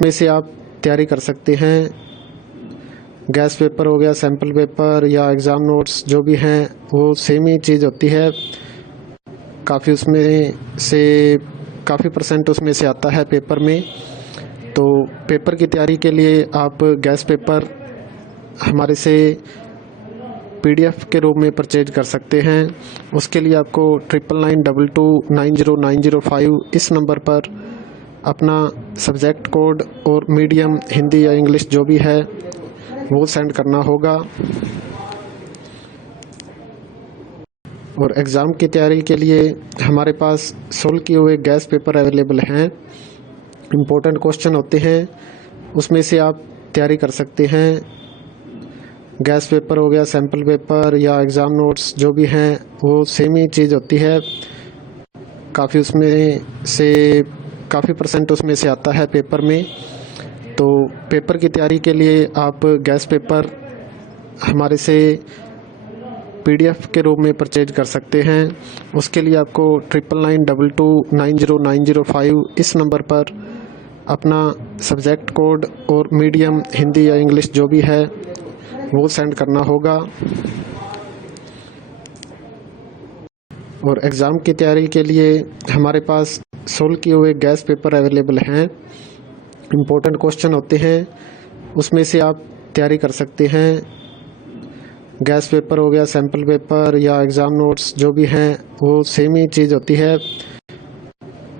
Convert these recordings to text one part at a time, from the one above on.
उसमें से आप तैयारी कर सकते हैं। गैस पेपर हो गया, सैम्पल पेपर या एग्ज़ाम नोट्स जो भी हैं वो सेम ही चीज़ होती है। काफ़ी उसमें से काफ़ी परसेंट उसमें से आता है पेपर में। तो पेपर की तैयारी के लिए आप गैस पेपर हमारे से PDF के रूप में परचेज कर सकते हैं। उसके लिए आपको 9992290905 इस नंबर पर अपना सब्जेक्ट कोड और मीडियम हिंदी या इंग्लिश जो भी है वो सेंड करना होगा। और एग्ज़ाम की तैयारी के लिए हमारे पास सोल्व किए हुए गैस पेपर अवेलेबल हैं। इम्पोर्टेंट क्वेश्चन होते हैं, उसमें से आप तैयारी कर सकते हैं। गैस पेपर हो गया, सैम्पल पेपर या एग्ज़ाम नोट्स जो भी हैं वो सेम ही चीज़ होती है। काफ़ी उसमें से काफ़ी परसेंट उसमें से आता है पेपर में। तो पेपर की तैयारी के लिए आप गैस पेपर हमारे से PDF के रूप में परचेज कर सकते हैं। उसके लिए आपको 9992290905 इस नंबर पर अपना सब्जेक्ट कोड और मीडियम हिंदी या इंग्लिश जो भी है वो सेंड करना होगा। और एग्ज़ाम की तैयारी के लिए हमारे पास सोल्व किए हुए गैस पेपर अवेलेबल हैं। इम्पोर्टेंट क्वेश्चन होते हैं, उसमें से आप तैयारी कर सकते हैं। गैस पेपर हो गया, सैम्पल पेपर या एग्ज़ाम नोट्स जो भी हैं वो सेम ही चीज़ होती है।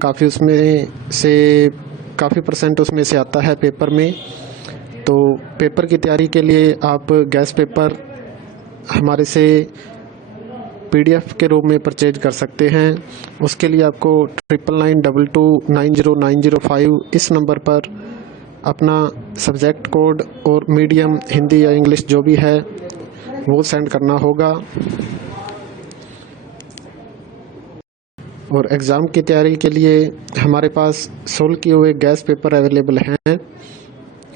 काफ़ी उसमें से काफ़ी परसेंट उसमें से आता है पेपर में। तो पेपर की तैयारी के लिए आप गैस पेपर हमारे से PDF के रूप में परचेज कर सकते हैं। उसके लिए आपको 9992290905 इस नंबर पर अपना सब्जेक्ट कोड और मीडियम हिंदी या इंग्लिश जो भी है वो सेंड करना होगा। और एग्ज़ाम की तैयारी के लिए हमारे पास सोल्व किए हुए गैस पेपर अवेलेबल हैं।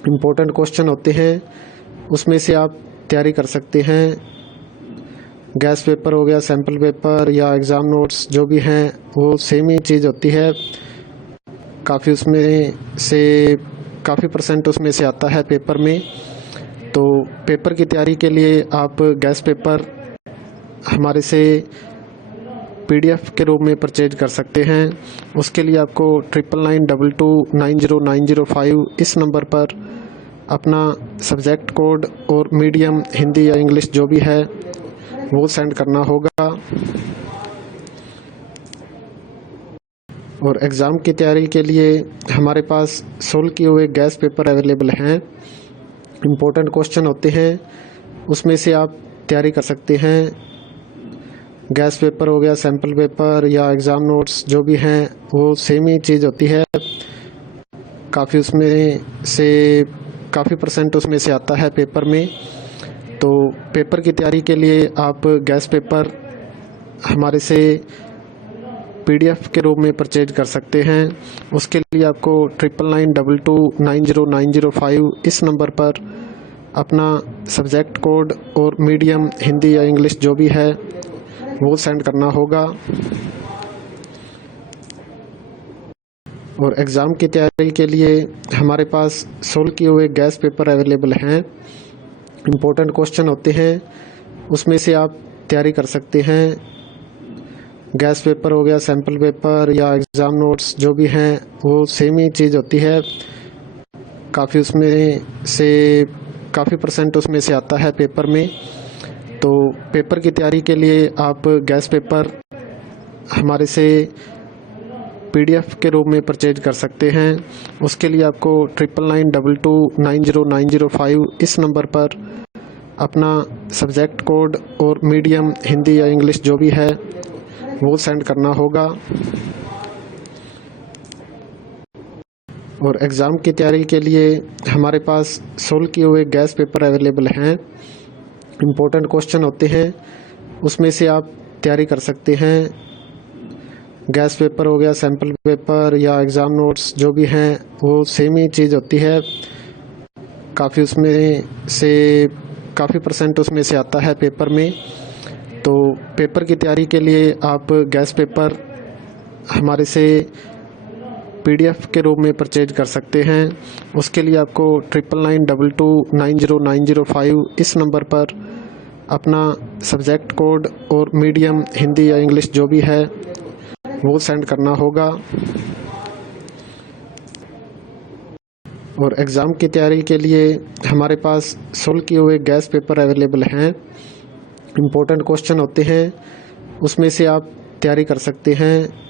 इम्पोर्टेंट क्वेश्चन होते हैं, उसमें से आप तैयारी कर सकते हैं। गैस पेपर हो गया, सैम्पल पेपर या एग्ज़ाम नोट्स जो भी हैं वो सेम ही चीज़ होती है। काफ़ी उसमें से काफ़ी परसेंट उसमें से आता है पेपर में। तो पेपर की तैयारी के लिए आप गैस पेपर हमारे से PDF के रूप में परचेज कर सकते हैं। उसके लिए आपको 9992290905 इस नंबर पर अपना सब्जेक्ट कोड और मीडियम हिंदी या इंग्लिश जो भी है वो सेंड करना होगा। और एग्ज़ाम की तैयारी के लिए हमारे पास सोल्व किए हुए गैस पेपर अवेलेबल हैं। इम्पोर्टेंट क्वेश्चन होते हैं, उसमें से आप तैयारी कर सकते हैं। गैस पेपर हो गया, सैम्पल पेपर या एग्ज़ाम नोट्स जो भी हैं वो सेम ही चीज़ होती है। काफ़ी उसमें से काफ़ी परसेंट उसमें से आता है पेपर में। तो पेपर की तैयारी के लिए आप गैस पेपर हमारे से PDF के रूप में परचेज कर सकते हैं। उसके लिए आपको 9992290905 इस नंबर पर अपना सब्जेक्ट कोड और मीडियम हिंदी या इंग्लिश जो भी है वो सेंड करना होगा। और एग्ज़ाम की तैयारी के लिए हमारे पास सोल्व किए हुए गैस पेपर अवेलेबल हैं। इम्पोर्टेंट क्वेश्चन होते हैं, उसमें से आप तैयारी कर सकते हैं। गैस पेपर हो गया, सैम्पल पेपर या एग्ज़ाम नोट्स जो भी हैं वो सेम ही चीज़ होती है। काफ़ी उसमें से काफ़ी परसेंट उसमें से आता है पेपर में। तो पेपर की तैयारी के लिए आप गैस पेपर हमारे से PDF के रूप में परचेज कर सकते हैं। उसके लिए आपको 9992290905 इस नंबर पर अपना सब्जेक्ट कोड और मीडियम हिंदी या इंग्लिश जो भी है वो सेंड करना होगा। और एग्ज़ाम की तैयारी के लिए हमारे पास सोल्व किए हुए गैस पेपर अवेलेबल हैं। इम्पोर्टेंट क्वेश्चन होते हैं, उसमें से आप तैयारी कर सकते हैं। गैस पेपर हो गया, सैम्पल पेपर या एग्ज़ाम नोट्स जो भी हैं वो सेम ही चीज़ होती है। काफ़ी उसमें से काफ़ी परसेंट उसमें से आता है पेपर में। तो पेपर की तैयारी के लिए आप गैस पेपर हमारे से PDF के रूप में परचेज कर सकते हैं। उसके लिए आपको 9992290905 इस नंबर पर अपना सब्जेक्ट कोड और मीडियम हिंदी या इंग्लिश जो भी है वो सेंड करना होगा। और एग्ज़ाम की तैयारी के लिए हमारे पास सोल्व किए हुए गैस पेपर अवेलेबल हैं। इम्पोर्टेंट क्वेश्चन होते हैं, उसमें से आप तैयारी कर सकते हैं।